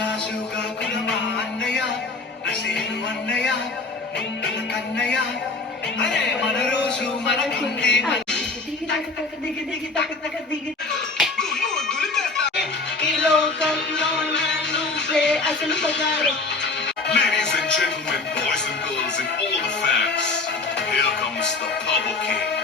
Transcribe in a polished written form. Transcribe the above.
రాజు కాకుల మా అన్నయ్య నసీను అన్నయ్య ముక్కల కన్నయ్య అరే మన రోజు మనకుంది ఈ లోకంలో నువ్వే అసలు పగారు. Ladies and gentlemen, boys and girls, and all the fans, here comes the Power King.